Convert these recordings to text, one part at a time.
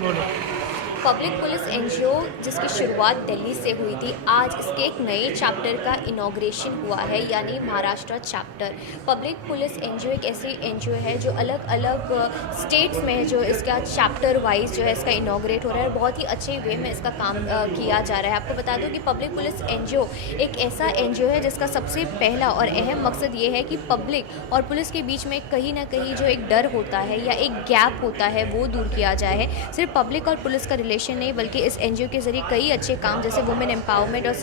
बोलो। Public police NGO जिसकी शुरुआत दिल्ली से हुई थी, आज इसके एक नए चैप्टर का इनॉग्रेशन हुआ है, यानी Maharashtra chapter. Public police NGO एक ऐसी एनजीओ है जो अलग अलग स्टेट्स में है, जो इसका चैप्टर वाइज जो है इसका इनॉग्रेट हो रहा है। बहुत ही अच्छे वे में इसका काम किया जा रहा है। आपको बता दूं कि पब्लिक पुलिस एनजीओ एक ऐसा एनजीओ है जिसका सबसे पहला और अहम मकसद ये है कि पब्लिक और पुलिस के बीच में कहीं ना कहीं जो एक डर होता है या एक गैप होता है वो दूर किया जाए। सिर्फ पब्लिक और पुलिस का रिलेशन नहीं, बल्कि इस एनजीओ के ज़रिए कई अच्छे काम जैसे वुमेन एम्पावरमेंट और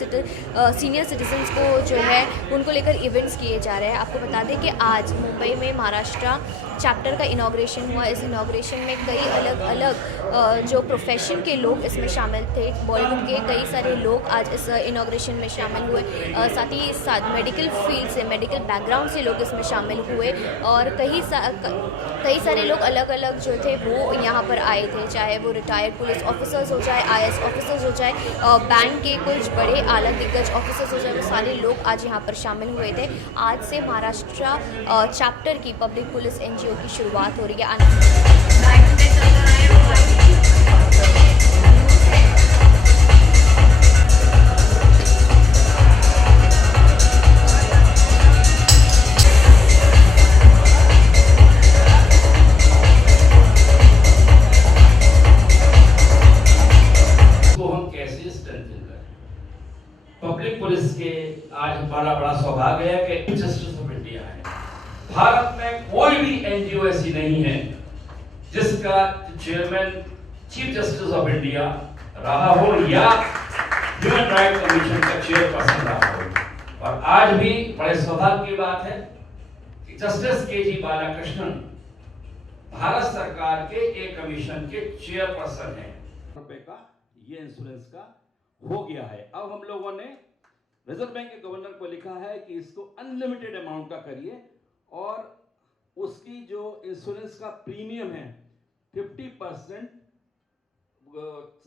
सीनियर सिटीजन्स को जो है उनको लेकर इवेंट्स किए जा रहे हैं। आपको बता दें कि आज मुंबई में महाराष्ट्र चैप्टर का इनॉग्रेशन हुआ। इस इनॉग्रेशन में कई अलग अलग जो प्रोफेशन के लोग इसमें शामिल थे। बॉलीवुड के कई सारे लोग आज इस इनॉग्रेशन में शामिल हुए। साथ ही साथ मेडिकल फील्ड से, मेडिकल बैकग्राउंड से लोग इसमें शामिल हुए और कई सारे लोग अलग अलग जो थे वो यहाँ पर आए थे, चाहे वो रिटायर्ड पुलिस ऑफिसर्स हो जाए, आईएएस ऑफिसर्स हो जाए, बैंक के कुछ बड़े आला दिग्गज ऑफिसर्स हो जाए, वो सारे लोग आज यहाँ पर शामिल हुए थे। आज से महाराष्ट्र चैप्टर की पब्लिक पुलिस एनजीओ की शुरुआत हो रही है। को हम कैसे स्ट्रेंथन करें। पब्लिक पुलिस के आज हमारा बड़ा सौभाग्य है कि जस्टिस ऑफ इंडिया है। भारत में कोई भी एनजीओ ऐसी नहीं है जिसका chairman chief justice of India रहा हो या ह्यूमन राइट कमीशन का चेयरपर्सन रहा हो। और आज भी बड़े सौभाग्य की बात है कि जस्टिस के.जी. बालाकृष्णन भारत सरकार के एक कमीशन के चेयरपर्सन हैं। रुपए का ये इंश्योरेंस का हो गया है। अब हम लोगों ने रिजर्व बैंक के गवर्नर को लिखा है कि इसको अनलिमिटेड अमाउंट का करिए और उसकी जो इंश्योरेंस का प्रीमियम है 50%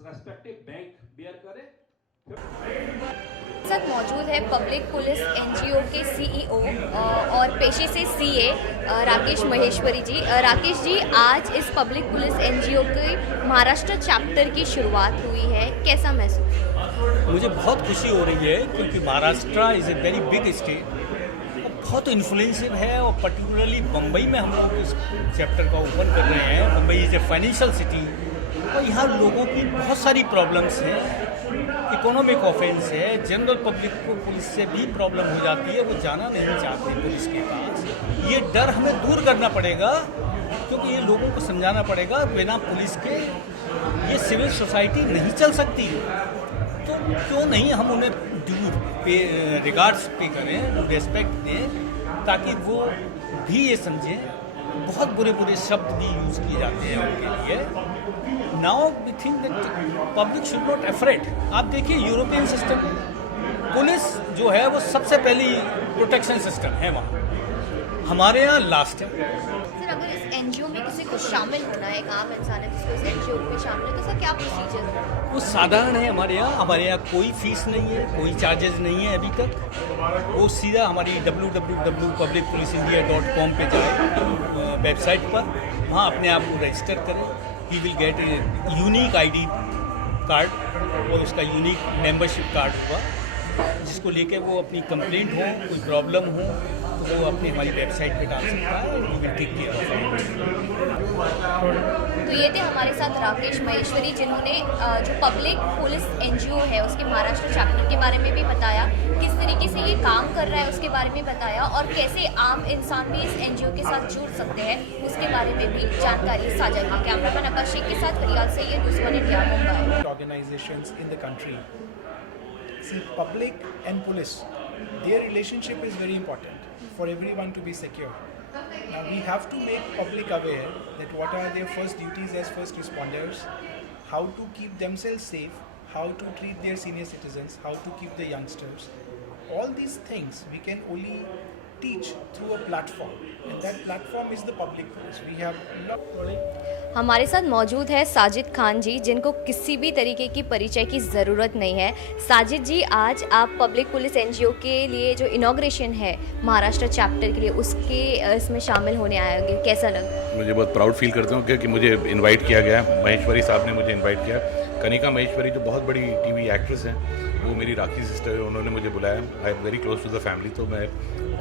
रेस्पेक्टिव बैंक बेयर करे। साथ मौजूद है पब्लिक पुलिस एनजीओ के सीईओ और पेशे से सीए राकेश महेश्वरी जी। राकेश जी, आज इस पब्लिक पुलिस एनजीओ के महाराष्ट्र चैप्टर की शुरुआत हुई है, कैसा महसूस? मुझे बहुत खुशी हो रही है क्योंकि Maharashtra is a very big state, बहुत इन्फ्लुएंसिव है और पर्टिकुलरली मुंबई में हम लोग इस चैप्टर का ओपन कर रहे हैं। Mumbai is a financial city और यहाँ लोगों की बहुत सारी प्रॉब्लम्स हैं। इकोनॉमिक ऑफेंस है, जनरल पब्लिक को पुलिस से भी प्रॉब्लम हो जाती है, वो जाना नहीं चाहते पुलिस के पास। ये डर हमें दूर करना पड़ेगा क्योंकि ये लोगों को समझाना पड़ेगा बिना पुलिस के ये सिविल सोसाइटी नहीं चल सकती। तो क्यों नहीं हम उन्हें ड्यू पे रिगार्ड्स पे करें, रिस्पेक्ट दें, ताकि वो भी ये समझें। बहुत बुरे बुरे शब्द भी यूज़ किए जाते हैं उनके लिए। Now we think that public should not afraid. आप देखिए यूरोपियन सिस्टम, पुलिस जो है वो सबसे पहली प्रोटेक्शन सिस्टम है वहाँ, हमारे यहाँ लास्ट है। सर, अगर इस एनजीओ में किसी को शामिल होना है, एक आम इंसान है जिसको इस एनजीओ में शामिल है, तो सर क्या प्रोसीजर है? वो साधारण है हमारे यहाँ कोई फीस नहीं है, कोई चार्जेस नहीं है अभी तक। वो सीधा हमारी www.publicpoliceindia.com पे जाए, वेबसाइट पर, वहाँ अपने आप को रजिस्टर करें। He will get a unique ID card और उसका यूनिक मेंबरशिप कार्ड होगा, जिसको लेके वो अपनी कंप्लेंट हो, कोई प्रॉब्लम हो तो वो अपनी हमारी वेबसाइट पे डाल सकता है। We will take care of it. तो ये थे हमारे साथ राकेश महेश्वरी, जिन्होंने जो पब्लिक पुलिस एनजीओ है उसके महाराष्ट्र चैप्टर के बारे में भी बताया, किस तरीके से ये काम कर रहा है उसके बारे में बताया और कैसे आम इंसान भी इस एनजीओ के साथ जुड़ सकते हैं उसके बारे में भी जानकारी साझा की। कैमरामैन आकाश शेख के साथ फरियाद Syed, news 1 India, Mumbai. Organizations in the country. See, public and police, their relationship is very important for everyone to be secure. Now we have to make public aware that what are their first duties as first responders, how to keep themselves safe, how to treat their senior citizens, how to keep the youngsters. All these things we can only teach through a platform, and that platform is the public police. We have हमारे साथ मौजूद है साजिद खान जी, जिनको किसी भी तरीके की परिचय की ज़रूरत नहीं है। साजिद जी, आज आप पब्लिक पुलिस एनजीओ के लिए जो इनॉग्रेशन है महाराष्ट्र चैप्टर के लिए, उसके इसमें शामिल होने आए होंगे, कैसा लगा? मुझे बहुत प्राउड फील करता हूँ कि मुझे इनवाइट किया गया। महेश्वरी साहब ने मुझे इनवाइट किया। कनिका महेश्वरी जो बहुत बड़ी टीवी एक्ट्रेस हैं, वो मेरी राखी सिस्टर है, उन्होंने मुझे बुलाया। I am very close to the family, तो मैं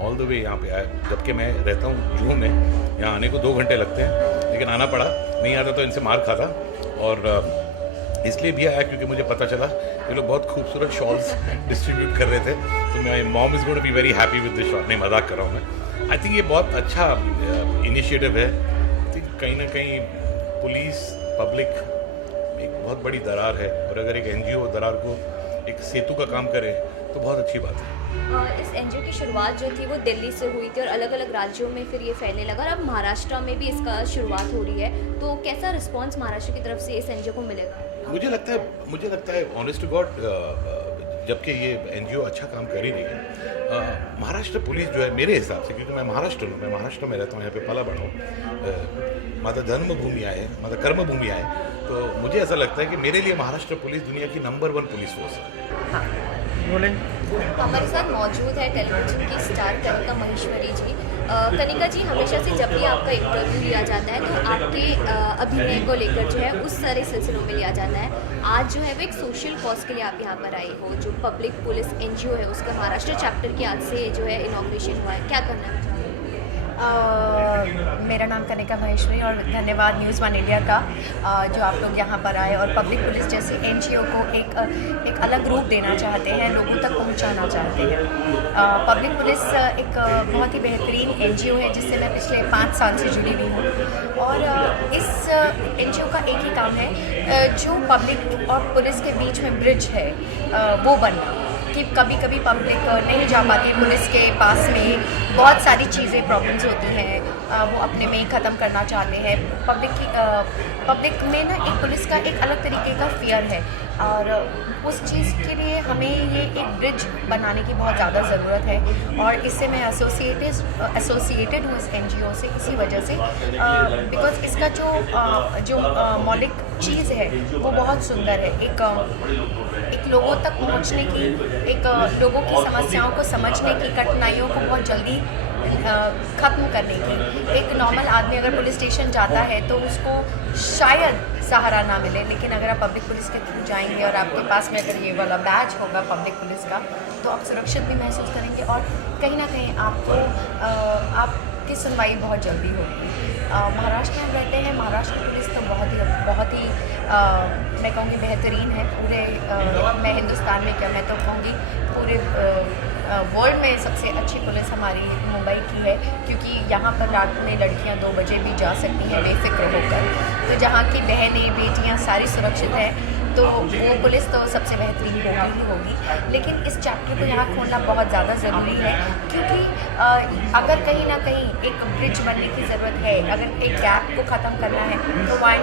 ऑल द वे यहाँ पे आया। जबकि मैं रहता हूँ जूहू में, यहाँ आने को 2 घंटे लगते हैं, लेकिन आना पड़ा। नहीं आता तो इनसे मार खाता, और इसलिए भी आया क्योंकि मुझे पता चला ये लोग बहुत खूबसूरत शॉल्स डिस्ट्रीब्यूट कर रहे थे। तो my mom is going to be very happy with this shawl. नहीं, मजाक कर रहा हूँ मैं। आई थिंक ये बहुत अच्छा इनिशिएटिव है। आई थिंक कहीं ना कहीं पुलिस पब्लिक एक बहुत बड़ी दरार है, और अगर एक एनजीओ दरार को एक सेतु का काम करे तो बहुत अच्छी बात है। इस एनजीओ की शुरुआत जो थी वो दिल्ली से हुई थी, और अलग अलग राज्यों में फिर ये फैलने लगा, और अब महाराष्ट्र में भी इसका शुरुआत हो रही है। तो कैसा रिस्पांस महाराष्ट्र की तरफ से इस एनजीओ को मिलेगा? मुझे लगता है ऑनेस्ट टू गॉड, जबकि ये एनजीओ अच्छा काम कर ही रही है, महाराष्ट्र पुलिस जो है मेरे हिसाब से, क्योंकि मैं महाराष्ट्र में रहता हूँ, यहाँ पे पला बड़ा हूँ, माता धर्म भूमि आए, माता कर्म भूमि आए, तो मुझे ऐसा लगता है कि मेरे लिए महाराष्ट्र पुलिस दुनिया की नंबर 1 पुलिस फोर्स है। हाँ। हमारे साथ मौजूद है टेलीविजन की स्टार कनिका महेश्वरी जी। कनिका जी, हमेशा से जब भी आपका इंटरव्यू लिया जाता है तो आपके अभिनय को लेकर जो है उस सारे सिलसिलों में लिया जाता है। आज जो है वो एक सोशल कॉज के लिए आप यहाँ पर आए हो, जो पब्लिक पुलिस एनजीओ है उसका महाराष्ट्र चैप्टर के आज से जो है इनॉग्रेशन हुआ है, क्या करना है? मेरा नाम कनिका महेश्वरी, और धन्यवाद न्यूज़ 1 इंडिया का जो आप लोग यहाँ पर आए और पब्लिक पुलिस जैसी एनजीओ को एक अलग रूप देना चाहते हैं, लोगों तक पहुँचाना चाहते हैं। पब्लिक पुलिस एक बहुत ही बेहतरीन एनजीओ है जिससे मैं पिछले 5 साल से जुड़ी हुई हूँ, और इस एनजीओ का एक ही काम है, जो पब्लिक और पुलिस के बीच में ब्रिज है वो बनना। कि कभी कभी पब्लिक नहीं जा पाती पुलिस के पास में, बहुत सारी चीज़ें प्रॉब्लम्स होती हैं, वो अपने में ही ख़त्म करना चाहते हैं। पब्लिक में ना एक पुलिस का एक अलग तरीके का फियर है, और उस चीज़ के लिए हमें ये एक ब्रिज बनाने की बहुत ज़्यादा ज़रूरत है, और इससे मैं एसोसिएटेड हूँ इस एनजीओ से इसी वजह से, बिकॉज इसका जो मौलिक चीज़ है वो बहुत सुंदर है। एक लोगों तक पहुँचने की, एक लोगों की समस्याओं को समझने की, कठिनाइयों को बहुत जल्दी ख़त्म करने की। एक नॉर्मल आदमी अगर पुलिस स्टेशन जाता है तो उसको शायद सहारा ना मिले, लेकिन अगर आप पब्लिक पुलिस के थ्रू जाएंगे और आपके पास में अगर ये वाला बैच होगा पब्लिक पुलिस का, तो आप सुरक्षित भी महसूस करेंगे, और कहीं ना कहीं आपकी सुनवाई बहुत जल्दी होगी। महाराष्ट्र में हम रहते हैं, महाराष्ट्र पुलिस तो बहुत ही मैं कहूँगी बेहतरीन है। पूरे मैं हिंदुस्तान में क्या, मैं तो कहूँगी पूरे वर्ल्ड में सबसे अच्छी पुलिस हमारी मुंबई की है, क्योंकि यहाँ पर रात में लड़कियाँ 2 बजे भी जा सकती हैं बेफिक्र होकर। तो जहाँ की बहनें बेटियाँ सारी सुरक्षित हैं, तो वो पुलिस तो सबसे बेहतरीन होगी ही होगी। लेकिन इस चैप्टर को यहाँ खोलना बहुत ज़्यादा ज़रूरी है, क्योंकि अगर कहीं ना कहीं एक ब्रिज बनने की ज़रूरत है, अगर एक गैप को ख़त्म करना है, तो वाई